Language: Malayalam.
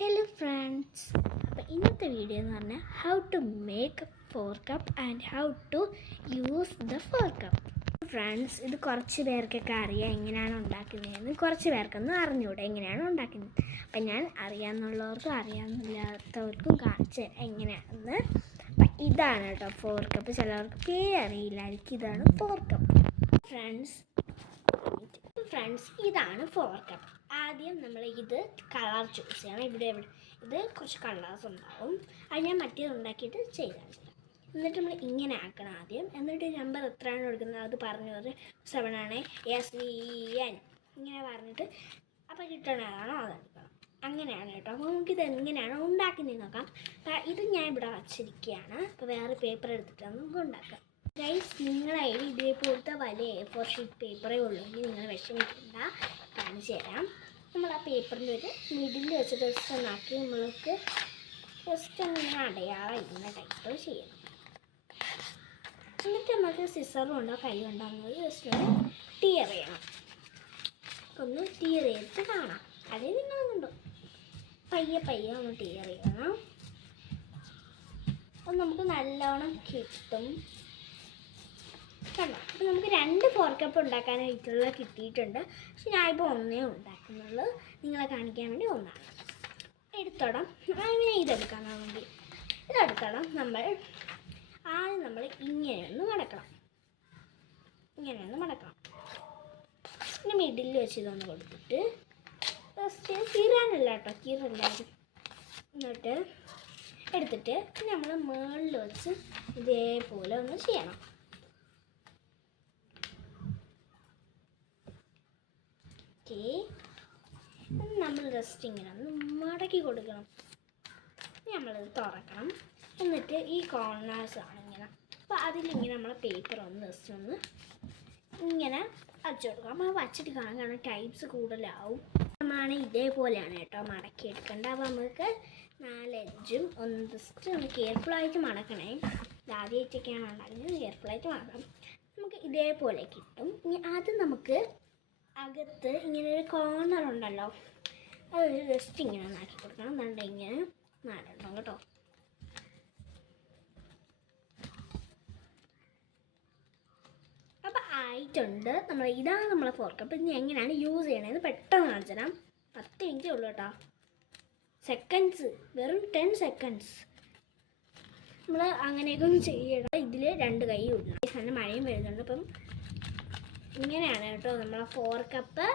Hello friends, അപ്പോൾ ഇന്നത്തെ വീഡിയോ എന്ന് പറഞ്ഞാൽ how to make a 4 cup and how to use the 4 cup. Friends, ഇത് കുറച്ച് പേർക്കൊക്കെ അറിയാം എങ്ങനെയാണ് ഉണ്ടാക്കുന്നതെന്ന്, കുറച്ച് പേർക്കൊന്നും അറിഞ്ഞൂടെ എങ്ങനെയാണ് ഉണ്ടാക്കുന്നത്. അപ്പം ഞാൻ അറിയാമെന്നുള്ളവർക്കും അറിയാമെന്നില്ലാത്തവർക്കും കാണിച്ച് എങ്ങനെയാണെന്ന്. അപ്പം ഇതാണ് കേട്ടോ 4 കപ്പ്. ചിലവർക്ക് പേരറിയില്ലായിരിക്കും. ഇതാണ് 4 കപ്പ്. ഫ്രണ്ട്സ് ഇതാണ് 4 കപ്പ്. ആദ്യം നമ്മൾ ഇത് കളർ ചൂസ് ചെയ്യണം. ഇവിടെ ഇത് കുറച്ച് കളേഴ്സ് ഉണ്ടാവും. അത് ഞാൻ മറ്റേത് ഉണ്ടാക്കിയിട്ട് ചെയ്താണ്. എന്നിട്ട് നമ്മൾ ഇങ്ങനെ ആക്കണം ആദ്യം. എന്നിട്ട് നമ്പർ എത്രയാണ് കൊടുക്കുന്നത് അത് പറഞ്ഞു 7 ആണ്, SVN ഇങ്ങനെ പറഞ്ഞിട്ട് അപ്പോൾ കിട്ടണതാണോ അതെടുക്കണം. അങ്ങനെയാണ് കേട്ടോ. അപ്പോൾ നമുക്കിത് എങ്ങനെയാണ് ഉണ്ടാക്കുന്നത് നോക്കാം. ഇത് ഞാൻ ഇവിടെ വച്ചിരിക്കുകയാണ്. അപ്പോൾ വേറെ പേപ്പർ എടുത്തിട്ടാണ് നമുക്ക് ഉണ്ടാക്കാം. ഗൈസ്, നിങ്ങളുടെ കയ്യിൽ ഇതേപോലത്തെ വലിയ A4 ഷീറ്റ് പേപ്പറേ ഉള്ളൂ എങ്കിൽ നിങ്ങൾ വിഷമിക്കണ്ട, കാണിച്ചു തരാം. നമ്മൾ ആ പേപ്പറിൻ്റെ ഒരു മിഡിൽ വെച്ച് ജസ്റ്റ് ഒന്നാക്കി നമ്മൾക്ക് ജസ്റ്റ് ഒന്നിങ്ങനെ അടയാളം ഇരുന്ന ടൈപ്പ് ചെയ്യണം. എന്നിട്ട് നമുക്ക് സിസറും ഉണ്ടോ കൈ ഉണ്ടോ എന്നത് ജസ്റ്റ് ഒന്ന് ടീയർ ചെയ്യണം. ഒന്ന് ടീയർ ചെയ്തിട്ട് കാണാം. അതേ നിങ്ങൾ കൊണ്ടോ പയ്യെ ഒന്ന് ടീയർ ചെയ്യണം. അപ്പം നമുക്ക് നല്ലോണം കിട്ടും. കണ്ടോ? അപ്പം നമുക്ക് 2 4 കപ്പ് ഉണ്ടാക്കാനായിട്ടുള്ള കിട്ടിയിട്ടുണ്ട്. പക്ഷെ ഞാനിപ്പോൾ ഒന്നേ ഉണ്ടാക്കുന്നുള്ളൂ, നിങ്ങളെ കാണിക്കാൻ വേണ്ടി ഒന്നാണ്. എടുത്തോളം അങ്ങനെ ഇതെടുക്കാൻ വേണ്ടി ഇതെടുത്തോളം നമ്മൾ ഇങ്ങനെയൊന്ന് മടക്കണം. പിന്നെ മിഡിൽ വെച്ച് ഇതൊന്ന് കൊടുത്തിട്ട് ജസ്റ്റ് കീറാനല്ല കേട്ടോ, കീറല്ലാതെ എന്നിട്ട് എടുത്തിട്ട് നമ്മൾ മുകളിൽ വെച്ച് ഇതേപോലെ ഒന്ന് ചെയ്യണം. നമ്മൾ ജസ്റ്റ് ഇങ്ങനെ ഒന്ന് മടക്കി കൊടുക്കണം. നമ്മളിത് തുറക്കണം. എന്നിട്ട് ഈ കോർണേഴ്സ് ആണ് ഇങ്ങനെ. അപ്പോൾ അതിലിങ്ങനെ നമ്മൾ പേപ്പർ ഒന്ന് ജസ്റ്റ് ഒന്ന് ഇങ്ങനെ വച്ചു കൊടുക്കാം. നമ്മൾ വച്ചിട്ട് കാണാൻ ടൈപ്സ് കൂടുതലാവും. നമ്മളാണ് ഇതേപോലെയാണ് കേട്ടോ മടക്കി എടുക്കേണ്ടത്. അപ്പോൾ നമുക്ക് 4 എഡ്ജും ഒന്ന് ജസ്റ്റ് ഒന്ന് കെയർഫുള്ളായിട്ട് മടക്കണേ. ആദ്യമായിട്ടൊക്കെയാണ് ഉണ്ടാക്കുന്നത്, കെയർഫുള്ളായിട്ട് മടക്കണം. നമുക്ക് ഇതേപോലെ കിട്ടും. ഇനി അത് നമുക്ക് അകത്ത് ഇങ്ങനെ ഒരു കോർണർ ഉണ്ടല്ലോ, അത് ജസ്റ്റ് ഇങ്ങനെ നാക്കി കൊടുക്കണം. എന്നിട്ട് ഇങ്ങനെ നടണം കേട്ടോ. അപ്പം ആയിട്ടുണ്ട്. ഇതാണ് നമ്മളെ 4 കപ്പ്. ഇനി എങ്ങനെയാണ് യൂസ് ചെയ്യണത് പെട്ടെന്ന് കാണിച്ചു തരാം. 10 മിനിറ്റേ ഉള്ളൂ കേട്ടോ. സെക്കൻഡ്സ്, വെറും 10 സെക്കൻഡ്സ്. നമ്മൾ അങ്ങനെയൊക്കെ ഒന്നും ചെയ്യണം. ഇതിൽ 2 കൈ ഇടണം. നല്ല മഴയും വരുന്നുണ്ട്. അപ്പം ഇങ്ങനെയാണ് കേട്ടോ നമ്മളെ 4 കപ്പ്